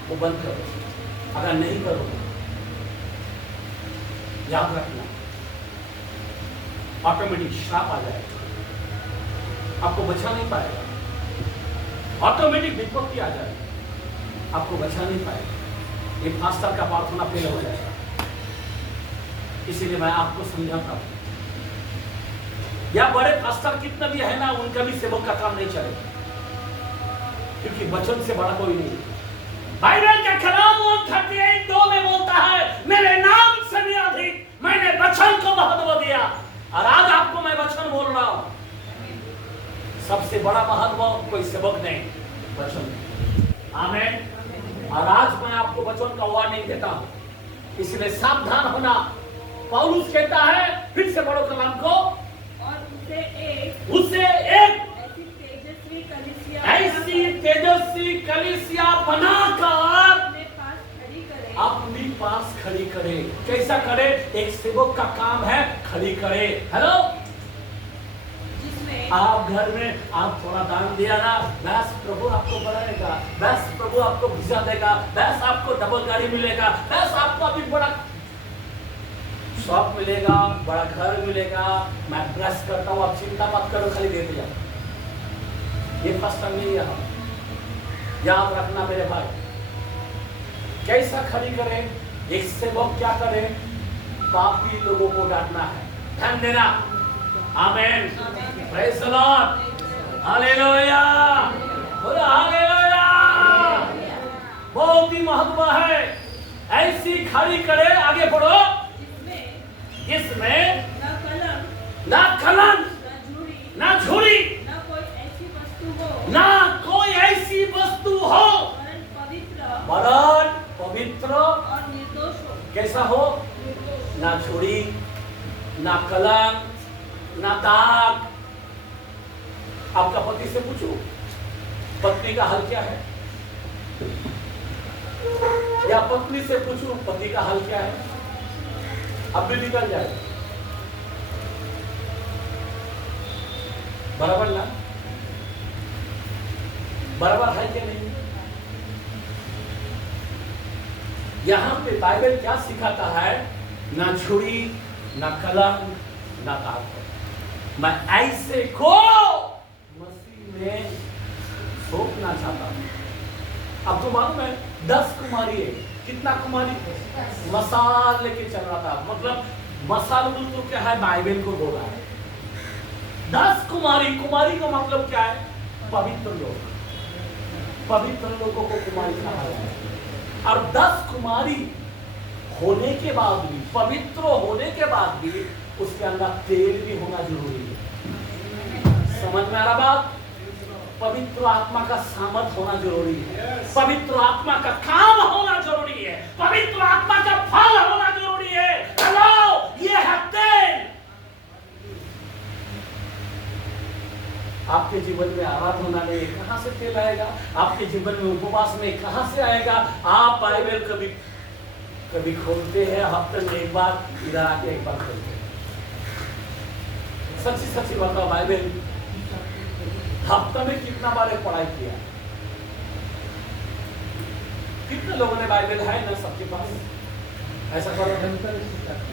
वो बंद करो। अगर नहीं करो, याद रखना ऑटोमेटिक श्राप आ जाएगा, आपको बचा नहीं पाएगा। ऑटोमेटिक विपत्ति आ जाएगी, आपको बचा नहीं पाएगा। ये पास्टर का प्रार्थना फेल हो जाएगा। इसीलिए मैं आपको समझाता हूं, या बड़े पास्टर कितना भी है ना, उनका भी सेवक का काम नहीं चलेगा, क्योंकि वचन से बड़ा कोई नहीं। बाइबल का कलाम 138:2 में बोलता है, मेरे नाम से भी अधिक मैंने वचन को महत्व दिया। और आज आपको मैं वचन बोल रहा हूं, सबसे बड़ा महत्व कोई सेवक नहीं, वचन। आमीन। और आज मैं आपको वचन का वार्निंग देता हूं, इसलिए सावधान होना। पौलुस कहता है, फिर से पढ़ो कलाम को, और उसे एक ऐसी तेजस्वी कलीसिया बनाकर अपने पास खड़ी करे। कैसा करे? एक सेवक का काम है, खड़ी करे। हेलो, जिसमें आप घर में आप थोड़ा दान दिया ना, बस प्रभु आपको बढ़ाएगा, बस प्रभु आपको भिजा देगा, बस आपको डबल गाड़ी मिलेगा, बस आपको अभी बड़ा शॉप मिलेगा, बड़ा घर मिलेगा। मैं ब्लेस करता हूँ, आप चिंता मत करो, खाली देते जाओ। ये फर्स्ट टाइम नहीं है। याद रखना मेरे भाई, कैसा खड़ी करे? एक सेवक क्या करे? पापी लोगों को डांटना है। ध्यान देना। आमीन। Praise the Lord. हालेलुया। बोलो हालेलुया। बहुत ही महत्व है। ऐसी खड़ी करे, आगे बढ़ो, इसमें ना कलंक, ना झूठी, ना कोई ऐसी वस्तु हो, वरन पवित्र और निर्दोष हो। कैसा हो? ना झूठी, ना कलंक, ना दाग। आपका पति से पूछो, पत्नी का हाल क्या है? या पत्नी से पूछो, पति का हाल क्या है? अब भी निकल जाए। बराबर ना? बराबर है क्या नहीं? यहां पे बाइबल क्या सिखाता है? ना झूठी, ना कलंक, ना दाग। मैं ऐसे को मसीह में सौंपना चाहता हूं। अब तो मालूम है 10 कुमारी है। कितना कुमारी? मसाल लेके चल रहा था। मतलब मसाल तो क्या है? बाइबल को बोला है। 10 कुमारी, कुमारी का मतलब क्या है? पवित्र लोग। पवित्र लोगों को कुमारी कहा जाता है। और 10 कुमारी होने के बाद भी, पवित्र होने के बाद भी उसके अंदर तेल भी होना जरूरी है। समझ में आ रहा बात? पवित्र आत्मा का सामर्थ होना जरूरी है। पवित्र आत्मा का काम होना जरूरी है। पवित्र आत्मा का फल होना जरूरी है। हेलो, ये है तेल। आपके जीवन में आराधना में कहां से तेल आएगा? आपके जीवन में उपवास में कहां से आएगा? आप बाइबल कभी खोलते हैं, हफ्ते में एक बार, इधर आके एक बार खोलते हैं। सच्ची सच्ची बताओ, बाइबल हफ्ते में कितना बार पढ़ाई किया? कितने लोगों ने बाइबल है ना सबके पास? ऐसा करो,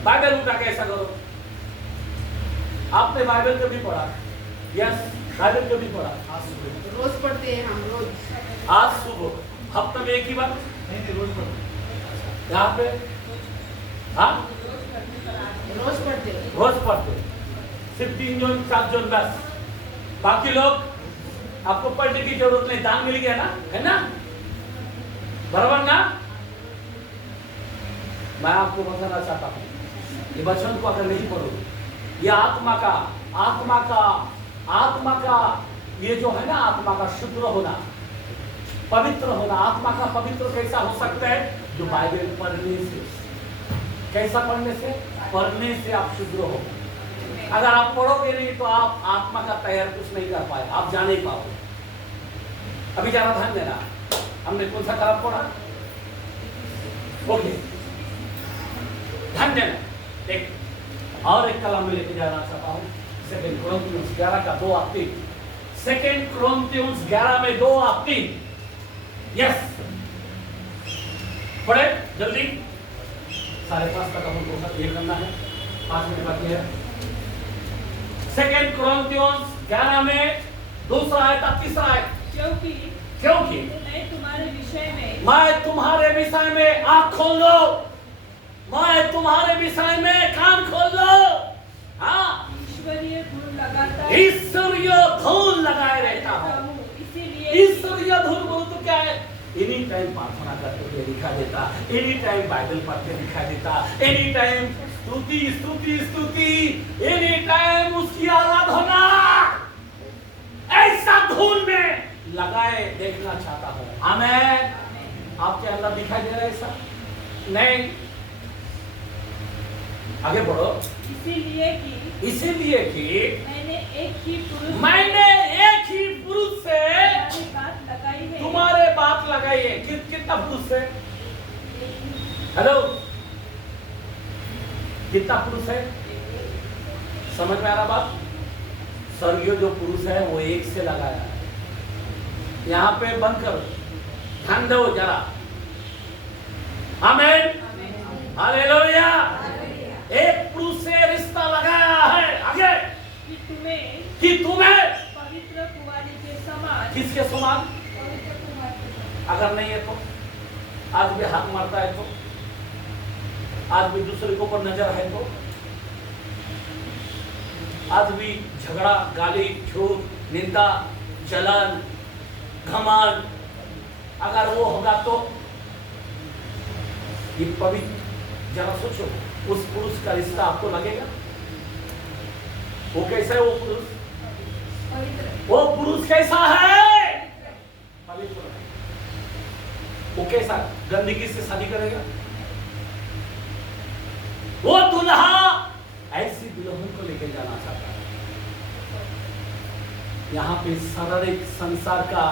बाइबल उठा के ऐसा करो। आपने बाइबल कभी पढ़ा? यस, बाइबल कभी पढ़ा? रोज पढ़ते हैं हम, रोज। आज सुबह, हफ्ते में एक ही बार? नहीं, रोज पढ़ते। यहाँ पे हाँ, रोज पढ़ते। रोज पढ़ते। सिर्फ 3 जन 7 जन बस। बाकी लोग आपको पढ़ने की जरूरत नहीं, दान मिल गया ना, है ना? बराबर ना? मैं आपको बताना चाहता हूं, ये वचन को अगर नहीं पढ़ो, ये आत्मा का ये जो है ना, आत्मा का शुद्ध होना, पवित्र होना। आत्मा का पवित्र कैसा हो सकता है? जो बाइबल पढ़ने से। कैसा पढ़ने से? पढ़ने से आप शुद्ध हो। अगर आप पढ़ोगे नहीं तो आप आत्मा का तैयार कुछ नहीं कर पाए, आप जा नहीं पाओगे। अभी ज्यादा ध्यान देना, हमने कौन सा खराब पढ़ा? ओके, ध्यान देना। एक और एक कलम में लेके जाना चाहता हूँ, 2 कुरिन्थियों 11 का 2 और 3। 2 कुरिन्थियों 11 में 2 और 3। यस, पढ़े जल्दी। 5:30 तक हमको ये करना है, 5 मिनट बाकी है। 2 कुरिन्थियों 11 में 2 आयत, 3 आयत। क्योंकि मैं तुम्हारे विषय में आँख खोल लो, मैं तुम्हारे विषय में कान खोल लो। हाँ, ईश्वरीय धूल लगाए रहता हूँ। ईश्वरीय धूल बोलो तो क्या है? एनी टाइम प्रार्थना करते हुए दिखा देता, एनी टाइम बाइबल पढ़ते दिखा देता, एनी टाइम स्तुति स्तुति स्तुति, एनी टाइम उसकी आराधना। ऐसा धूल में लगाए देखना चाहता हूँ। आमेन। आपके अंदर दिखाई दे रहा है ऐसा? नहीं। आगे बढ़ो। इसीलिए कि मैंने एक ही पुरुष से तुम्हारे बात लगाई है। कितना पुरुष से? हेलो, कितना पुरुष है? समझ में आ रहा बात? स्वर्गीय जो पुरुष है वो एक से लगाया है। यहाँ पे बंद करो, ध्यान दो जरा। आमीन, हालेलुया। एक पुरुष से रिश्ता लगाया है। आगे कि तुम्हें पवित्र कुमारी के समान। किसके समान? अगर नहीं है तो आज भी हाथ मारता है तो, आज भी दूसरे के ऊपर नजर है तो, आज भी झगड़ा, गाली, झूठ, निंदा, जलन, घमंड, अगर वो होगा तो ये पवित्र, जरा सोचो, उस पुरुष का रिश्ता आपको लगेगा? वो कैसा है? वो पुरुष कैसा है? पवित्र। वो कैसा? गंदगी से शादी करेगा? वो दुल्हा ऐसी दुल्हन को लेके जाना चाहता है। यहाँ पे शारीरिक संसार का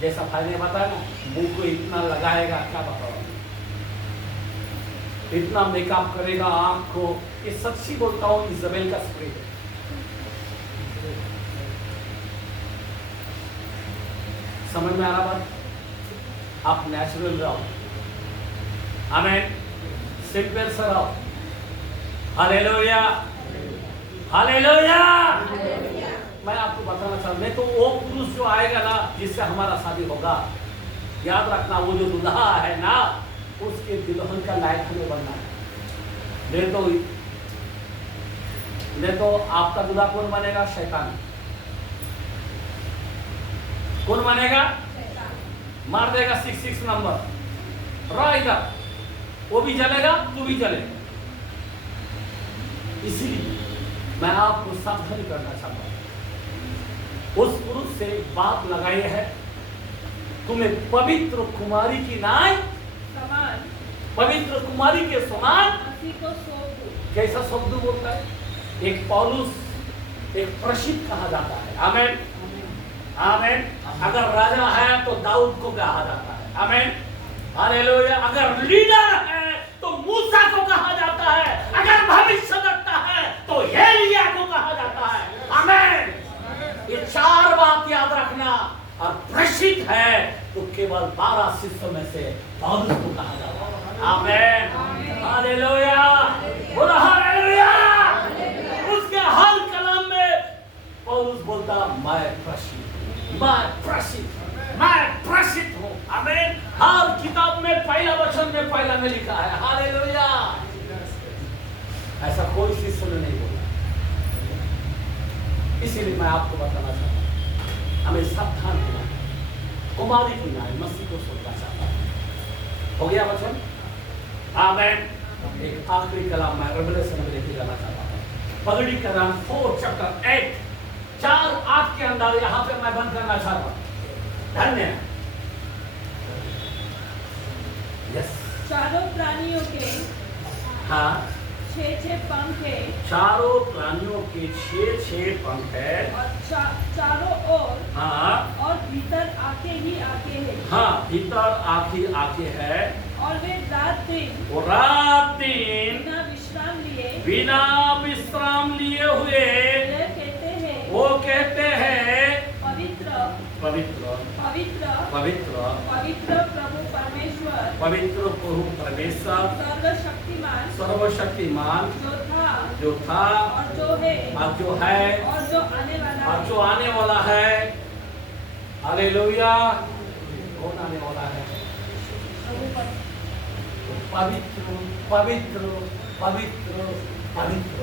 जैसा भाई ने बताया ना, मुंह को इतना लगाएगा, क्या बताओ, इतना मेकअप करेगा आंख को। ये सच्ची बोलता हूँ, इज़ाबेल का स्प्रे है। समझ में आ रहा बात? आप नेचुरल रहो, आमीन, सिंपल से रहो। Hallelujah, hallelujah. मैं आपको बताना चाहता हूं, तो वो पुरुष जो आएगा ना, जिससे हमारा शादी होगा, याद रखना, वो जो दुल्हा है ना, उसके दुल्हन का लायक हमें बनना है। नहीं तो नहीं तो आपका दूल्हा कौन बनेगा? शैतान। कौन बनेगा? मार देगा 66 नंबर, रहा इधर, वो भी जलेगा, तू भी जलेगा। इसीलिए मैं आपको सावधान करना चाहता हूं। उस पुरुष से बात लगाई है, तुम्हें पवित्र कुमारी की नाय समान, पवित्र कुमारी के समान मसीह को सौंप दो। कैसा शब्द बोलता है? एक पौलुस, एक प्रसिद्ध कहा जाता है। आमेन, आमेन। अगर राजा है तो दाऊद को कहा जाता है। आमेन, हालेलुया। अगर लीडर है तो मूसा को कहा जाता है। अगर भविष्यवक्ता है तो एलिया को कहा जाता है। आमेन। ये चार बात याद रखना। और प्रसिद्ध है तो केवल 12 शिष्यों में से पौलुस को कहा जाता है। आमेन, हालेलुया, बोलो हालेलुया। उसके हर कलाम में पौलुस बोलता मैं प्रसिद्ध, मैं प्रसिद्ध, मैं प्रसिद्ध हूँ। आमीन। हर किताब में पहला वचन में पहला में लिखा है। हालेलुया। ऐसा कोई शिष्य ने नहीं बोला। इसीलिए मैं आपको बताना चाहता हूँ, हमें सावधान होना है। कुमारी की नाय मसीह को सोचना चाहता है। हो गया वचन? आमीन। एक आखिरी कलाम मैं रेवलेशन में लेके जाना चाहता हूँ। पगड़ी का नाम 4 चैप्टर 8 4:8 के अंदर यहाँ पे मैं बंद करना चाहता हूँ। धन्य। यस। चारों प्राणियों के हाँ, 6 पंख है, चारों प्राणियों के 6 पंख है। और चारों ओर हाँ, और भीतर आके ही आके है। हाँ, भीतर आके है। और वे रात दिन वो रात दिन बिना विश्राम लिए हुए वो कहते हैं पवित्र पवित्र पवित्र पवित्र पवित्र प्रभु परमेश्वर, पवित्र प्रभु परमेश्वर, सर्वशक्तिमान जो था और जो है और जो है और जो आने वाला और है। जो आने वाला है। हालेलुया। कौन आने वाला है? पवित्र पवित्र पवित्र पवित्र।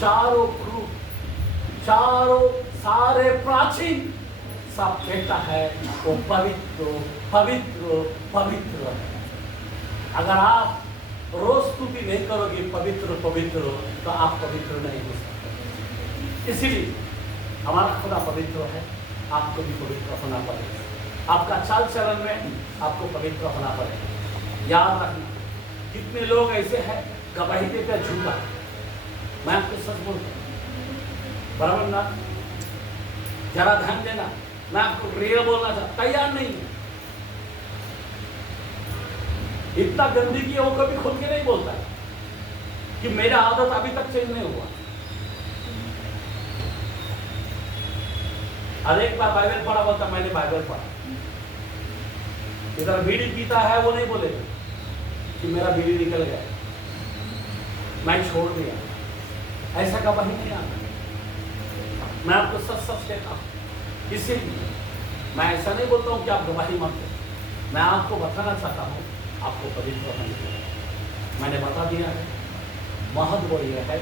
चारों ग्रुप, चारों सारे प्राचीन सब कहता है वो पवित्र पवित्र पवित्र। अगर आप रोज स्तुति नहीं करोगे पवित्र पवित्र तो आप पवित्र नहीं हो सकते। इसीलिए हमारा खुदा पवित्र है, आपको भी पवित्र होना पड़ेगा। आपका चाल चलन में आपको पवित्र होना पड़ेगा। याद रखना, कितने लोग ऐसे हैं गवाही देते हैं झूठा। मैं आपको सच बोलता हूँ, बराबर ना, जरा ध्यान देना। मैं आपको रियल बोलना चाहता, तैयार नहीं है। इतना गंदगी है वो कभी खुल के नहीं बोलता है कि मेरा आदत अभी तक चेंज नहीं हुआ। हर एक बार बाइबल पढ़ा बोलता मैंने बाइबल पढ़ा। इधर बीड़ी पीता है वो नहीं बोलेगा कि मेरा बीड़ी निकल गया, मैं छोड़ दिया। ऐसा गवाही नहीं आता। मैं आपको सच सच कहता हूँ। इसीलिए मैं ऐसा नहीं बोलता हूँ कि आप गवाही मत दो। मैं आपको बताना चाहता हूँ आपको पवित्र होने के लिए। मैंने बता दिया है। महत्व यह है,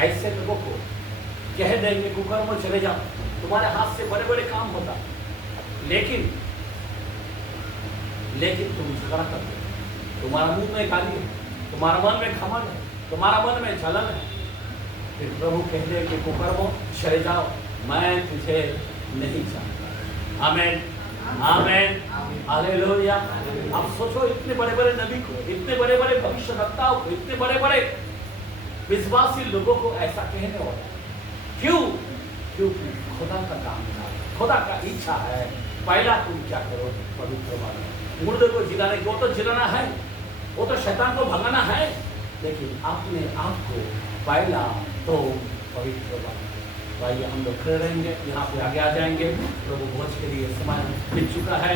ऐसे लोगों को कह देंगे कुकर में चले जाओ, तुम्हारे हाथ से बड़े बड़े काम होता, लेकिन तुम झगड़ा करते, तुम्हारा मुंह में गाली है, तुम्हारा मन में घमंड है, तुम्हारा मन में जलन है। फिर प्रभु कह दे कि कुकर में चले जाओ, मैं तुझे नहीं चाहता। आमीन, आमीन, हालेलुया। अब सोचो, इतने बड़े बड़े नबी को, इतने बड़े बड़े भविष्यवक्ताओं को, इतने बड़े बड़े विश्वासी लोगों को ऐसा कहने वाला क्यों? क्योंकि खुदा का काम था, खुदा का इच्छा है। पहला तुम क्या करो? पवित्र बनो। मुर्दे को जिलाने को तो जिलाना है, वो तो शैतान को भगाना है, लेकिन अपने आप को पहला तो पवित्र बनो। भाई हम लोग खड़े रहेंगे, यहाँ पे आगे आ जाएंगे। प्रभु भोज के लिए समय मिल चुका है।